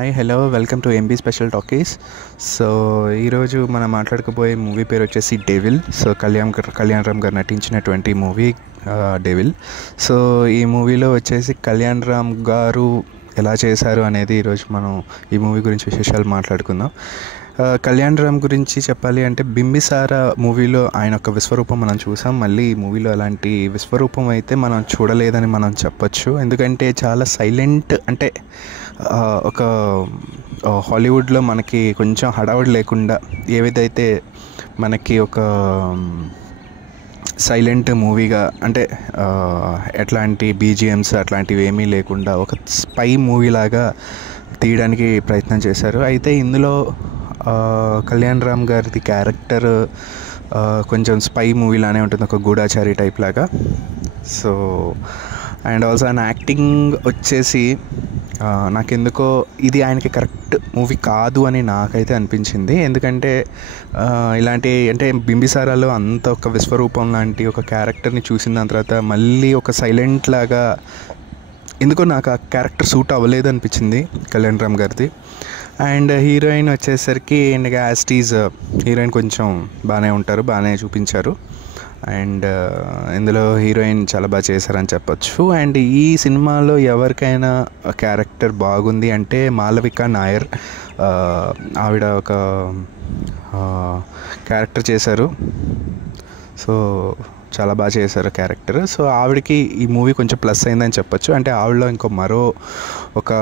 Hi hello welcome to MB special talkies. So ఈరోజు మనం మాట్లాడుకోబోయే movie పేరు వచ్చేసి డెవిల్. సో కళ్యాణ్ రామ్ గారు నటించినటువంటి మూవీ డెవిల్. సో ఈ మూవీలో వచ్చేసి కళ్యాణ్ రామ్ గారు ఎలా చేశారు అనేది ఈరోజు మనం ఈ మూవీ గురించి విశేషాలు మాట్లాడుకుందాం. కళ్యాణ్ రామ్ గురించి చెప్పాలి అంటే బింబిసార మూవీలో ఆయన ఒక విశ్వరూపం మనం చూసాం. మళ్ళీ ఈ మూవీలో అలాంటి విశ్వరూపం అయితే మనం చూడలేదని మనం చెప్పచ్చు. ఎందుకంటే చాలా సైలెంట్, అంటే ఒక హాలీవుడ్లో మనకి కొంచెం హడావుడి లేకుండా ఏదైతే మనకి ఒక సైలెంట్ మూవీగా, అంటే ఎట్లాంటి బీజిఎమ్స్ అట్లాంటివి ఏమీ లేకుండా ఒక స్పై మూవీలాగా తీయడానికి ప్రయత్నం చేశారు. అయితే ఇందులో కళ్యాణ్ రామ్ గారిది క్యారెక్టర్ కొంచెం స్పై మూవీలానే ఉంటుంది, ఒక గూఢాచారి టైప్ లాగా. సో అండ్ ఆల్సో ఆయన యాక్టింగ్ వచ్చేసి నాకెందుకో ఇది ఆయనకి కరెక్ట్ మూవీ కాదు అని నాకైతే అనిపించింది. ఎందుకంటే ఇలాంటి అంటే బింబిసారాలో అంత ఒక విశ్వరూపం లాంటి ఒక క్యారెక్టర్ని చూసిన దాని తర్వాత మళ్ళీ ఒక సైలెంట్ లాగా ఎందుకో నాకు ఆ క్యారెక్టర్ సూట్ అవ్వలేదు అనిపించింది కళ్యాణ్ రామ్ గారిది. అండ్ హీరోయిన్ వచ్చేసరికి యాస్టీజ్ హీరోయిన్ కొంచెం బాగానే ఉంటారు, బాగానే చూపించారు. అండ్ ఇందులో హీరోయిన్ చాలా బాగా చేశారని చెప్పొచ్చు. అండ్ ఈ సినిమాలో ఎవరికైనా క్యారెక్టర్ బాగుంది అంటే మాళవిక నాయర్. ఆవిడ ఒక క్యారెక్టర్ చేశారు, సో చాలా బాగా చేశారు క్యారెక్టర్. సో ఆవిడకి ఈ మూవీ కొంచెం ప్లస్ అయిందని చెప్పొచ్చు. అంటే ఆవిడలో మరో ఒక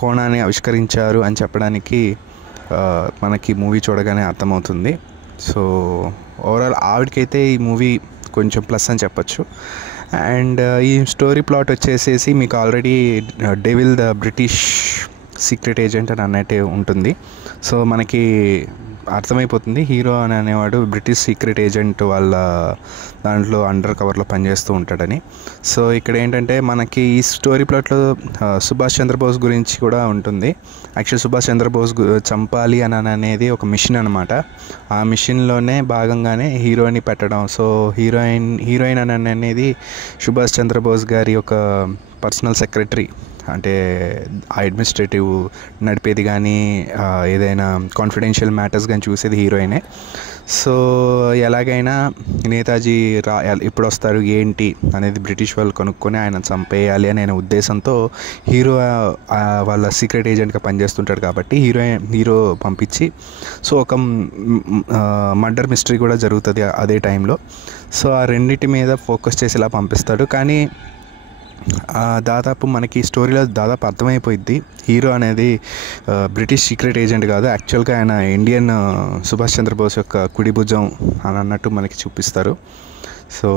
కోణాన్ని ఆవిష్కరించారు అని చెప్పడానికి మనకి మూవీ చూడగానే అర్థమవుతుంది. సో ఓవరాల్ ఆవిడకైతే ఈ మూవీ కొంచెం ప్లస్ అని చెప్పొచ్చు. అండ్ ఈ స్టోరీ ప్లాట్ వచ్చేసేసి మీకు already devil the British secret agent అని అన్నట్టే ఉంటుంది. సో మనకి అర్థమైపోతుంది హీరో అని అనేవాడు బ్రిటిష్ సీక్రెట్ ఏజెంట్ వాళ్ళ దాంట్లో అండర్ కవర్లో పనిచేస్తూ ఉంటాడని. సో ఇక్కడ ఏంటంటే మనకి ఈ స్టోరీ ప్లాట్లో సుభాష్ చంద్రబోస్ గురించి కూడా ఉంటుంది. యాక్చువల్ సుభాష్ చంద్రబోస్ చంపాలి అని అనేది ఒక మిషన్ అనమాట. ఆ మిషన్లోనే భాగంగానే హీరోని పెట్టడం. సో హీరోయిన్ అని అనేది సుభాష్ చంద్రబోస్ గారి ఒక పర్సనల్ సెక్రటరీ, అంటే అడ్మినిస్ట్రేటివ్ నడిపేది కానీ ఏదైనా కాన్ఫిడెన్షియల్ మ్యాటర్స్ కానీ చూసేది హీరోయినే. సో ఎలాగైనా నేతాజీ ఎప్పుడు వస్తారు ఏంటి అనేది బ్రిటిష్ వాళ్ళు కనుక్కొని ఆయన చంపేయాలి అనే ఉద్దేశంతో హీరో వాళ్ళ సీక్రెట్ ఏజెంట్గా పనిచేస్తుంటాడు కాబట్టి హీరో పంపించి సో ఒక మర్డర్ మిస్టరీ కూడా జరుగుతుంది అదే టైంలో. సో ఆ రెండింటి మీద ఫోకస్ చేసి ఇలా పంపిస్తాడు. కానీ దాదాపు మనకి స్టోరీలో దాదాపు అర్థమైపోయింది హీరో అనేది బ్రిటిష్ సీక్రెట్ ఏజెంట్ కాదు, యాక్చువల్గా ఆయన ఇండియన్ సుభాష్ చంద్రబోస్ యొక్క కుడి భుజం అని అన్నట్టు మనకి చూపిస్తారు. సో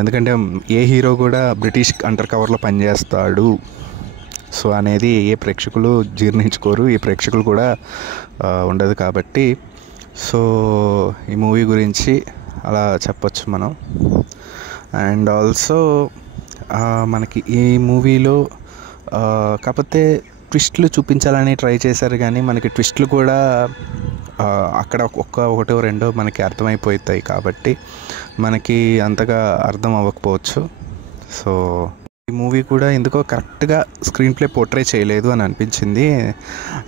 ఎందుకంటే ఏ హీరో కూడా బ్రిటిష్ అండర్ కవర్లో పనిచేస్తాడు సో అనేది ఏ ప్రేక్షకులు జీర్ణించుకోరు, ఏ ప్రేక్షకులు కూడా ఉండదు. కాబట్టి సో ఈ మూవీ గురించి అలా చెప్పచ్చు మనం. అండ్ ఆల్సో మనకి ఈ మూవీలో కాకపోతే ట్విస్ట్లు చూపించాలని ట్రై చేశారు, కానీ మనకి ట్విస్ట్లు కూడా అక్కడ ఒకటో రెండో మనకి అర్థమైపోతాయి కాబట్టి మనకి అంతగా అర్థం అవ్వకపోవచ్చు. సో ఈ మూవీ కూడా ఎందుకో కరెక్ట్గా స్క్రీన్ ప్లే పోర్ట్రే చేయలేదు అని అనిపించింది.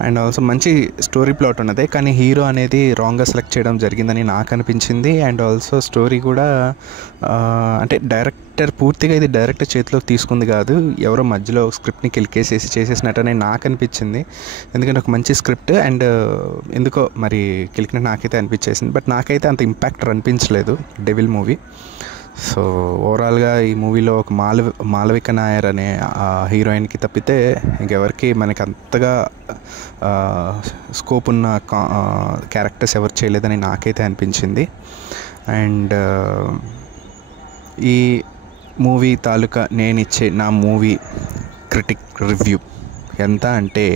అండ్ ఆల్సో మంచి స్టోరీ ప్లాట్ ఉన్నదే, కానీ హీరో అనేది రాంగ్గా సెలెక్ట్ చేయడం జరిగిందని నాకు అనిపించింది. అండ్ ఆల్సో స్టోరీ కూడా అంటే పూర్తిగా ఇది డైరెక్టర్ చేతిలోకి తీసుకుంది కాదు, ఎవరో మధ్యలో స్క్రిప్ట్ని కిలికేసేసి చేసేసినట్టనే నాకు అనిపించింది. ఎందుకంటే ఒక మంచి స్క్రిప్ట్ అండ్ ఎందుకో మరి కిలికినట్టు నాకైతే అనిపించేసింది. బట్ నాకైతే అంత ఇంపాక్ట్ అనిపించలేదు డెవిల్ మూవీ. సో ఓవరాల్గా ఈ మూవీలో ఒక మాళవిక నాయర్ అనే హీరోయిన్కి తప్పితే ఇంకెవరికి మనకి అంతగా స్కోప్ ఉన్న క్యారెక్టర్స్ ఎవరు చేయలేదని నాకైతే అనిపించింది. అండ్ ఈ మూవీ తాలూకా నేనిచ్చే నా మూవీ క్రిటిక్ రివ్యూ ఎంత అంటే